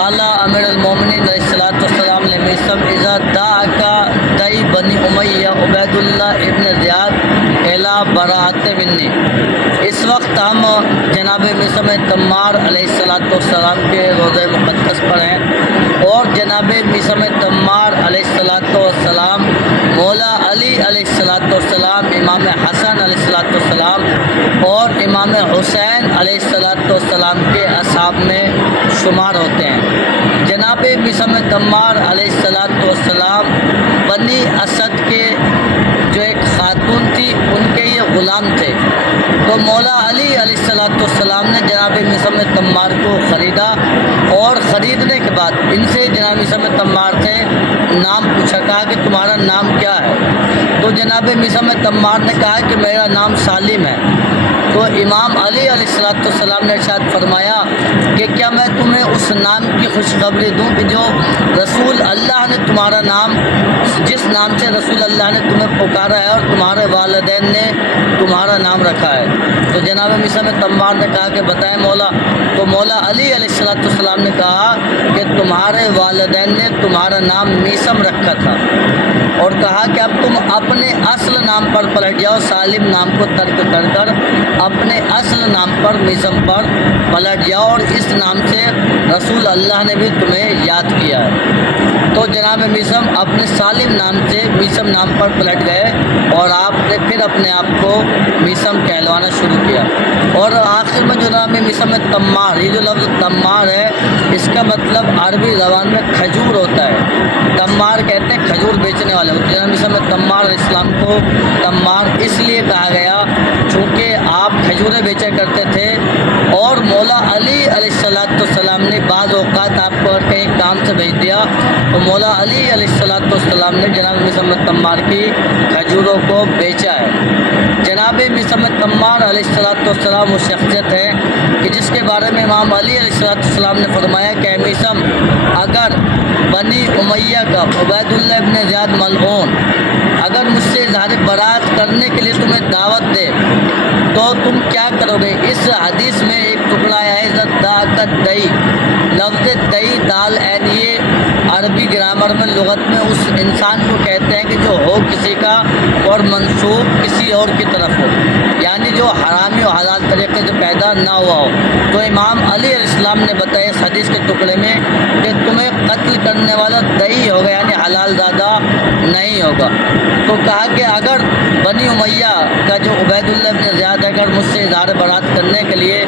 قال امیر المومنین علیہ الصلوۃ والسلام لمیثم اذا دعاک دئی بنی امیہ عبید اللہ ابن زیاد الی براءۃ منی۔ اس وقت ہم جناب میثم تمار علیہ الصلوۃ والسلام کے روضہ مقدس پر ہیں، اور جناب میثم تمار علیہ الصلوۃ والسلام مولا علی علیہ الصلوۃ والسلام، امام حسن علیہ الصلوۃ والسلام اور امام حسین علیہ الصلوۃ والسلام کے اصحاب میں شمار ہوتے ہیں۔ جناب میثم تمار علیہ الصلوۃ والسلام بنی اسد کے جو ایک خاتون تھی ان کے یہ غلام تھے، تو مولا علی علیہ الصلوۃ والسلام نے جناب میثم تمار کو خریدا، اور خریدنے کے بعد ان سے جناب میثم تمار سے نام پوچھا، کہا کہ تمہارا نام کیا ہے؟ تو جناب میثم تمار نے کہا کہ میرا نام سالم ہے۔ تو امام علی علیہ الصلوۃ والسلام نے ارشاد فرمایا کہ کیا میں تمہیں اس نام کی خوشخبری دوں کہ جو رسول اللہ نے تمہارا نام، جس نام سے رسول اللہ نے تمہیں پکارا ہے اور تمہارے والدین نے تمہارا نام رکھا ہے؟ تو جناب میثم تمار نے کہا کہ بتائیں مولا۔ تو مولا علی علیہ الصلوۃ والسلام نے کہا کہ تمہارے والدین نے تمہارا نام میثم رکھا تھا، اور کہا کہ اب تم اپنے اصل نام پر پلٹ جاؤ، سالم نام کو ترک کر کر اپنے اصل نام پر میثم پر پلٹ جاؤ، اور اس نام سے رسول اللہ نے بھی تمہیں یاد کیا ہے۔ تو جناب میثم اپنے سالم نام سے میثم نام پر پلٹ گئے، اور آپ نے پھر اپنے آپ کو میثم کہلوانا شروع کیا۔ اور آخر میں جناب میثم تمار، یہ جو لفظ تمار ہے اس کا مطلب عربی زبان میں کھجور ہوتا ہے۔ تمار کہتے ہیں کھجور بیچنے والے ہوتے ہیں۔ جناب میثم تمار علیہ السلام کو تمار اس لیے کہا گیا چونکہ آپ کھجوریں بیچا کرتے تھے، اور مولا علی علیہ الصلوۃ والسلام نے بعض اوقات آپ کو اگر کہیں کام سے بھیج دیا تو مولا علی علیہ الصلوۃ والسلام نے جناب میثم تمار کی کھجوروں کو بیچا ہے۔ جناب میثم تمار علیہ الصلوۃ والسلام وہ شخصیت ہے کہ جس کے بارے میں امام علی علیہ الصلوۃ والسلام نے فرمایا کہ اے میثم، اگر بنی امیہ کا عبید اللہ ابن زیاد ملعون اگر مجھ سے اظہار برات کرنے کے لیے تمہیں دعوت دے تو تم کیا کرو گے؟ اس حدیث میں ایک ٹکڑا آیا ہے عزت دا دئی، لفظ دئی دال عین، یہ عربی گرامر میں لغت میں اس انسان کو کہتے ہیں کہ جو ہو کسی کا اور منسوب کسی اور کی طرف ہو، یعنی جو حرامی و حلال طریقے سے پیدا نہ ہوا ہو۔ تو امام علی علیہ السلام نے بتایا اس حدیث کے ٹکڑے میں کہ تمہیں قتل کرنے والا دئی ہوگا، یعنی حلال زادہ نہیں ہوگا۔ تو کہا کہ اگر بنی امیہ کا جو عبید اللہ بن زیاد اگر مجھ سے اظہار برات کرنے کے لیے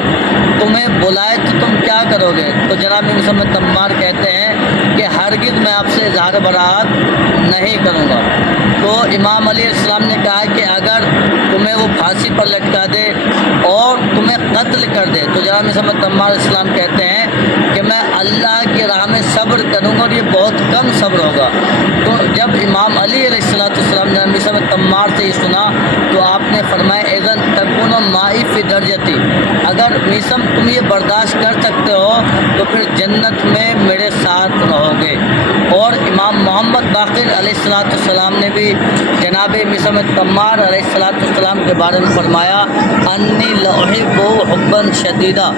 تمہیں بلائے تو تم کیا کرو گے؟ تو جناب میثم تمار کہتے ہیں کہ ہرگز میں آپ سے اظہار برات نہیں کروں گا۔ تو امام علیہ السلام نے کہا کہ اگر تمہیں وہ پھانسی پر لٹکا دے اور تمہیں قتل کر دے تو جناب میثم تمار علیہ السلام کہتے ہیں کہ میں اللہ کی راہ میں صبر کروں گا، اور یہ بہت کم صبر ہوگا۔ تو جب امام علی علیہ السلام نے میثم تمار سے یہ سنا تو آپ نے فرمایا اذن تکون معی فی درجتی، اگر میثم تم یہ برداشت کر سکتے ہو تو پھر جنت میں میرے ساتھ رہو گے۔ اور امام محمد باقر علیہ السلام نے بھی جناب میثم تمار علیہ السلام کے بارے میں فرمایا انی لأحب حبا شدیدا،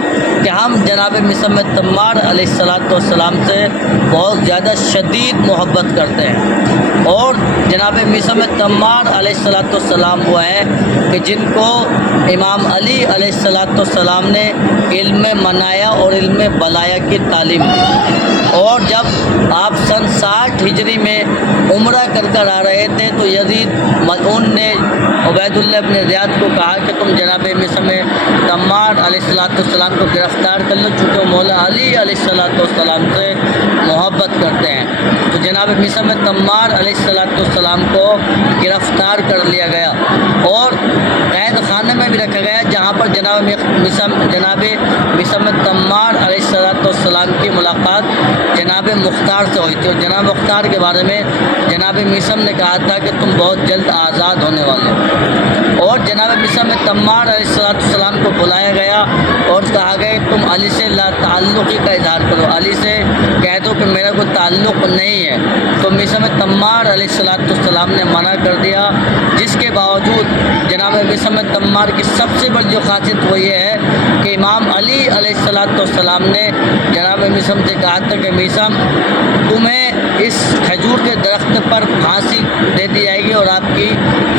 کہ ہم جناب میثم تمار علیہ السلام سے بہت زیادہ شدید محبت کرتے ہیں۔ اور جناب میثم تمار علیہ السلام وہ ہیں کہ جن کو امام علی علیہ السلام نے علم منایا اور علم بلایا کی تعلیم دی، اور جب آپ سن 60 ہجری میں عمرہ کر کر آ رہے تھے تو یزید ملعون نے عبید اللہ بن زیاد کو کہا کہ تم جناب میثم تمار علیہ السلام کو گرفتار کر لو، چونکہ وہ مولا علی علیہ السلام سے محبت کرتے ہیں۔ تو جناب میثم تمار علیہ السلام کو گرفتار کر لیا گیا اور قید خانے میں بھی رکھا گیا، جہاں پر جناب میثم تمار علیہ السلام کی ملاقات جناب مختار سے ہوئی تھی، اور جناب مختار کے بارے میں جناب میثم نے کہا تھا کہ تم بہت جلد آزاد ہونے والے ہو۔ اور جناب میثم تمار علیہ السلام کو بلایا گیا اور کہا گیا تم علی سے لا تعلقی کا اظہار کرو، علی سے کہہ دو کہ میرا کوئی تعلق نہیں ہے۔ تو میثم تمار علیہ السلام نے منع کر دیا، جس کے باوجود جناب میثم تمار کی سب سے بڑی جو خاصیت وہ یہ ہے کہ امام علی علیہ السلام نے جناب میثم سے کہا تھا کہ میثم تمہیں اس کھجور کے درخت پر پھانسی دے دی جائے گی اور آپ کی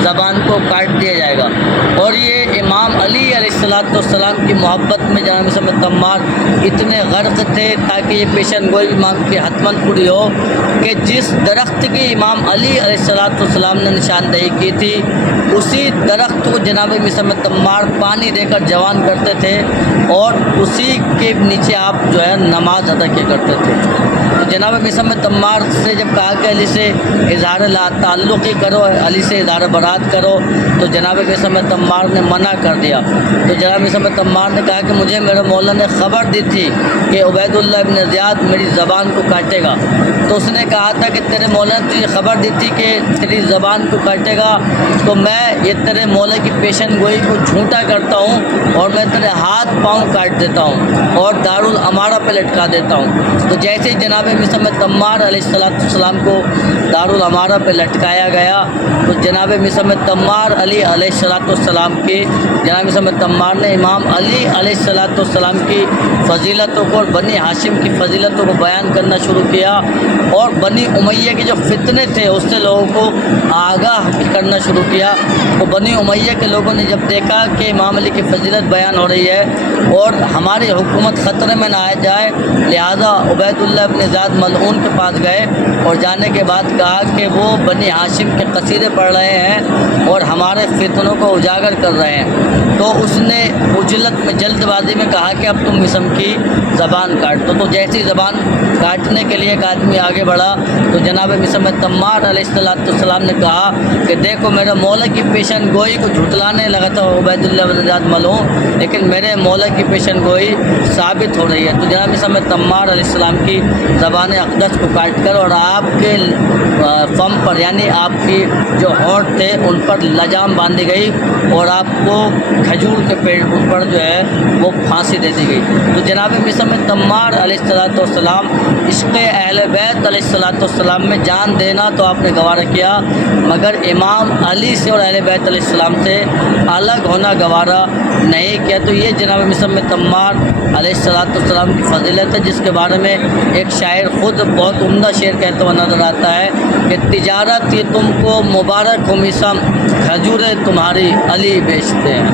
زبان کو کاٹ دیا جائے گا۔ اور یہ امام علی علیہ السلام کی محبت میں جناب میثم تمار اتنے غرق تھے تاکہ یہ پیشن گوئی امام کی حتماً پوری ہو کہ جس درخت کی امام علی علیہ السلام نے نشاندہی کی تھی اسی درخت کو جناب میثم تمار پانی دے کر جوان کرتے تھے اور اسی کے نیچے آپ جو ہے نماز ادا کیا کرتے تھے۔ تو جناب میثم تمار سے جب کہا کہ علی سے اظہار لا تعلقی کرو، علی سے اظہار برات کرو، تو جناب میثم تمار نے منع کر دیا۔ تو جناب میثم تمار نے کہا کہ مجھے میرے مولا نے خبر دی تھی کہ عبید اللہ ابن زیاد میری زبان کو کاٹے گا۔ تو اس نے کہا تھا کہ تیرے مولا نے تجھے خبر دی تھی کہ تیری زبان کو کاٹے گا، تو میں یہ تیرے مولا کی پیشن گوئی کو جھوٹا کرتا ہوں اور میں تیرے ہاتھ پاؤں کاٹ دیتا ہوں اور دارالامارہ پہ لٹکا دیتا ہوں۔ تو جیسے جناب میثم تمار علیہ السلام کو دارالامارہ پہ لٹکایا گیا تو جناب میثم تمار علی علیہ السلام کی جناب میثم تمار نے امام علی علیہ السلام کی فضیلتوں کو اور بنی ہاشم کی فضیلتوں کو بیان کرنا شروع کیا اور بنی امیہ کے جو فتنے تھے اس سے لوگوں کو آگاہ کرنا شروع کیا۔ تو بنی امیہ کے لوگوں نے جب دیکھا کہ امام علی کی فضیلت بیان ہو رہی ہے اور ہماری حکومت خطرے میں نہ آ جائے، لہذا عبید اللہ ابن زیاد ملعون کے پاس گئے اور جانے کے بعد کہا کہ وہ بنی ہاشم کے قصیدے پڑھ رہے ہیں اور ہمارے فتنوں کو اجاگر کر رہے ہیں۔ تو اس نے عجلت میں جلد بازی میں کہا کہ اب تم میثم کی زبان کاٹ دو۔ تو جیسی زبان کاٹنے کے لیے ایک آدمی آگے بڑھا تو جناب میثم تمار علیہ السلام نے کہا کہ دیکھو میرے مولا کی پیشن گوئی کو جھٹلانے لگا تھا عبید اللہ بن زیاد ملعون، لیکن میرے مولا کی پیشن گوئی ثابت ہو رہی ہے۔ تو جناب میثم تمار علیہ السلام کی زبان اقدس کو کاٹ کر اور آپ کے فم پر یعنی آپ کی جو ہونٹ تھے ان پر لجام باندھی گئی اور آپ کو کھجور کے پیڑ پر جو ہے وہ پھانسی دے دی گئی۔ تو جناب میثم تمار علیہ السلام عشق اہل بیت علیہ السلام میں جان دینا تو آپ نے گوارہ کیا، مگر امام علی سے اور اہل بیت علیہ السلام سے الگ ہونا گوارہ نہیں کیا۔ تو یہ جناب میثم تمار علیہ السلام کی فضیلت ہے، جس کے بارے میں ایک شاعر خود بہت عمدہ شعر کہتا ہوا نظر آتا ہے کہ تجارت یہ تم کو مبارک ہو میثم، کھجوریں تمہاری علی بیچتے ہیں۔